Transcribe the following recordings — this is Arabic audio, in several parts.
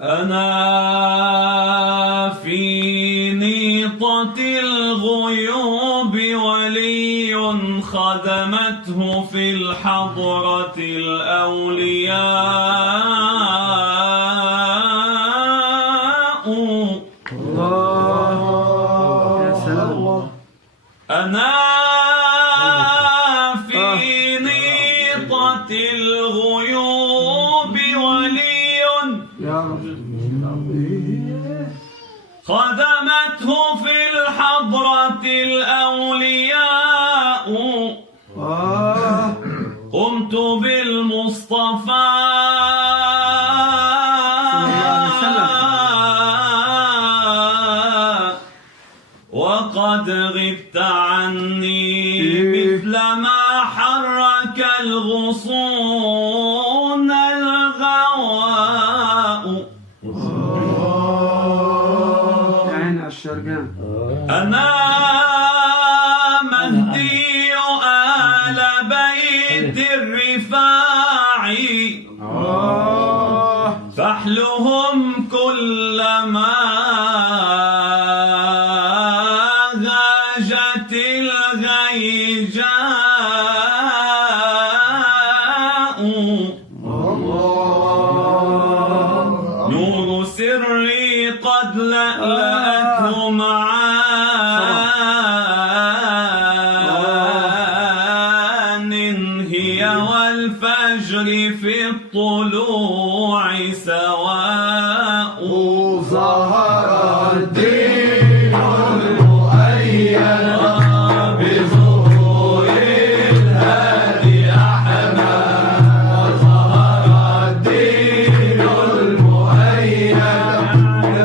أنا في نيطة الغيوب ولي خدمته في الحضرة الأولياء. الله يا سلام. أنا في نيطة الغيوب ولي يا رب خدمته في الحضرة الأولياء. قمت بالمصطفى وقد غبت عني مثلما حرك الغصون الغواء. يا عين على الشرقان. أنا مهدي آل بيت الرفاعي فحلهم كلما غاجت الغيجاء. نور سري قد لألأته معان هي والفجر في الطلوع سواء. ظهر الدين المؤيد بظهور الهادي أحمد. ظهر الدين المؤيد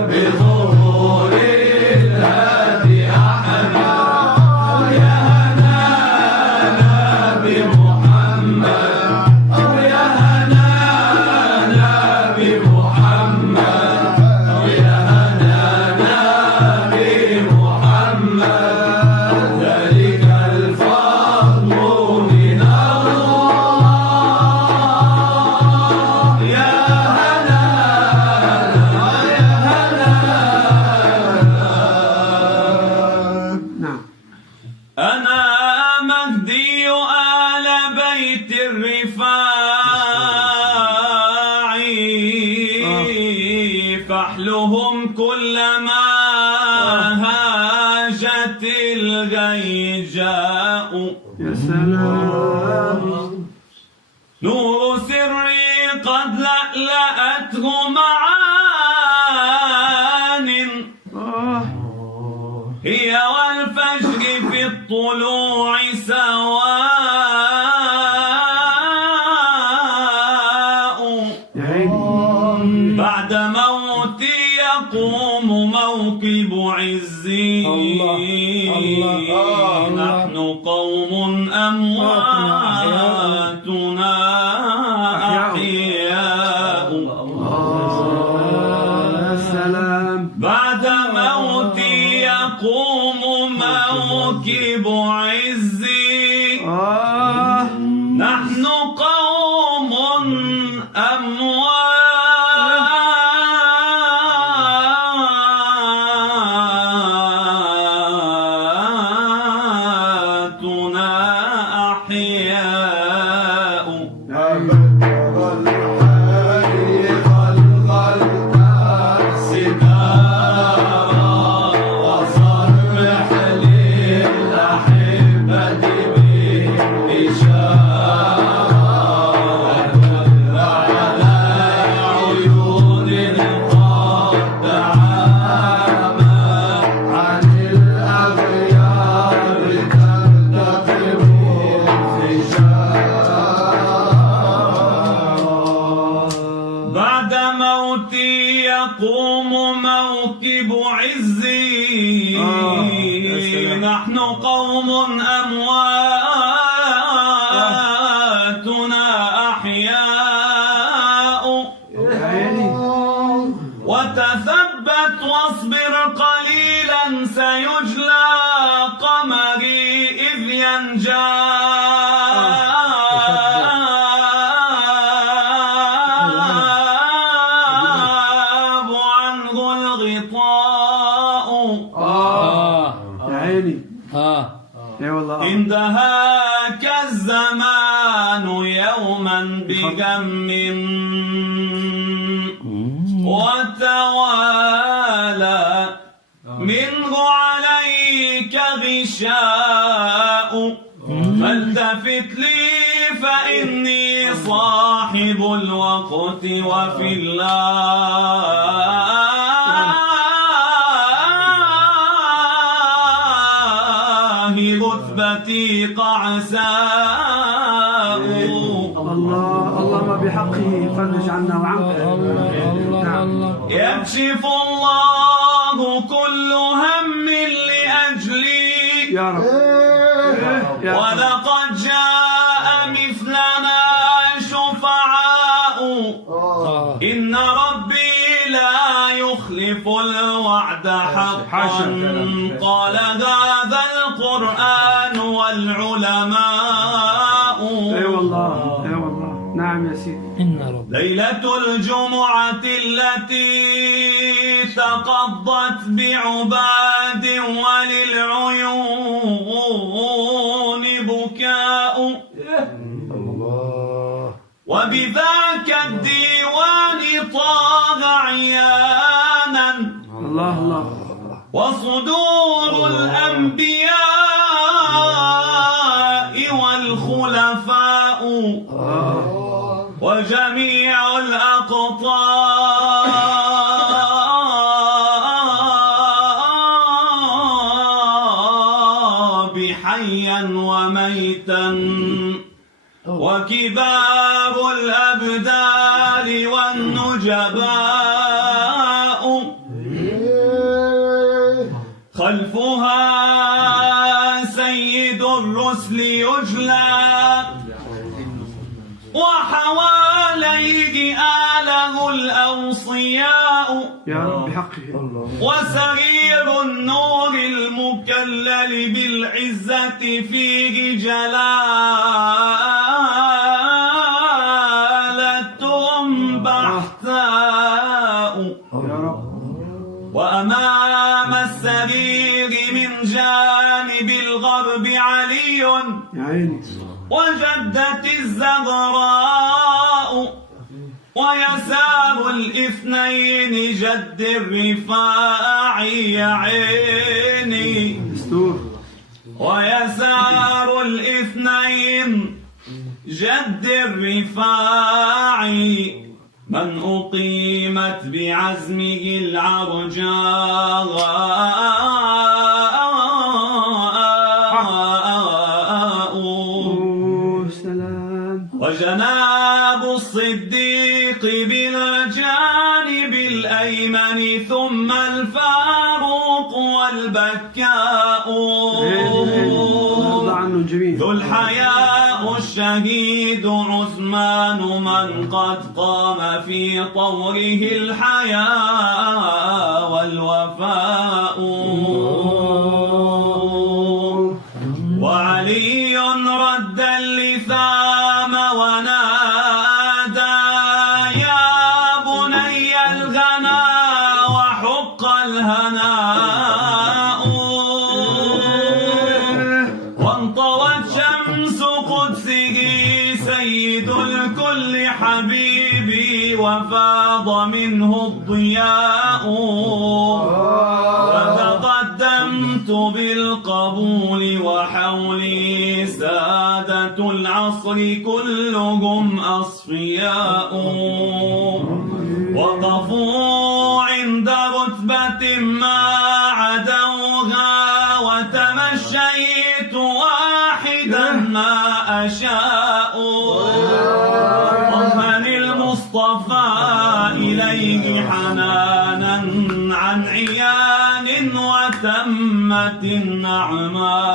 بظهور الهادي أحمد. يا هنانا بمحمد، يا هنانا بمحمد، يا هنانا بمحمد. ذلك الفضل من الله. يا هنانا يا هنانا. نعم. أنا مهدي آل بيت الرفاعي فحلهم كلما هاجت الغيجاء. يا سلام. نور سري قد لألأته معان هي والفجر في الطلوع سواء. يا عيني. بعد موتي يقوم موكب عزي. نحن قوم أمواتنا أحياء. يا سلام. بعد موتي يقوم موكب عزي. نحن قوم أمواتنا أحياء. أبدر الحي خلق السدارة وصرح للأحبة بالإشارة. دل على عيون قد تعامت عن الأغيار ترتقب الفجار. بعد موتي يقوم موكب عزي. نحن قوم أمواتنا أحياء. يا عيني. وتثبت واصبر قليلا سيجلى قمري إذ ينجى. إن دهاك الزمان يوما بغم وتوالى منه عليك غشاء فالتفت لي فإني صاحب الوقت وفي الله رتبتي قعساء. اللهم بحقه فرج عنا وعنك. يكشف الله كل هم لأجلي يا رب. ولقد جاء مثلنا شفعاء إن ربي لا يخلف الوعد حقا قال هذا القرآن والعلماء. اي والله اي والله. نعم يا سيدي. ليلة الجمعة التي تقضت بعباد وللعيون بكاء وبذاك الديوان طاغ عيانا الله الله. وصدور الأنبياء والخلفاء وجميع الأقطاب حيا وميتا وكبار الأبدال والنجباء خلفها سيد الرسل يجلى وحواليه آله الأوصياء يا رب بحقه. وسرير النور المكلل بالعزة فيه جلالة بحتاء. يا رب. وأمام السرير من جانب الغرب علي يا عيني. وجدت الزغراء ويسار الاثنين جد الرفاعي يا عيني. دستور. ويسار الاثنين جد الرفاعي من أقيمت بعزمه العرجاء وجناب الصديق بالجانب الأيمن ثم الفاروق والبكاء ذو الحياء الشهيد عثمان من قد قام في طوره الحياء والوفاء وعلي رد اللثام ونادى يا بني الغنا وحق الهناء وانطوت شمس قدسه سيد الكل حبيبي وفاض منه الضياء فتقدمت بالقبول وحولي سادة العصر كلهم أصفياء وقفوا عند رتبة ما عدوها وتمشيت واحدا ما أشاء ضمن المصطفى إليه حنانا عن عيان وتمت النعماء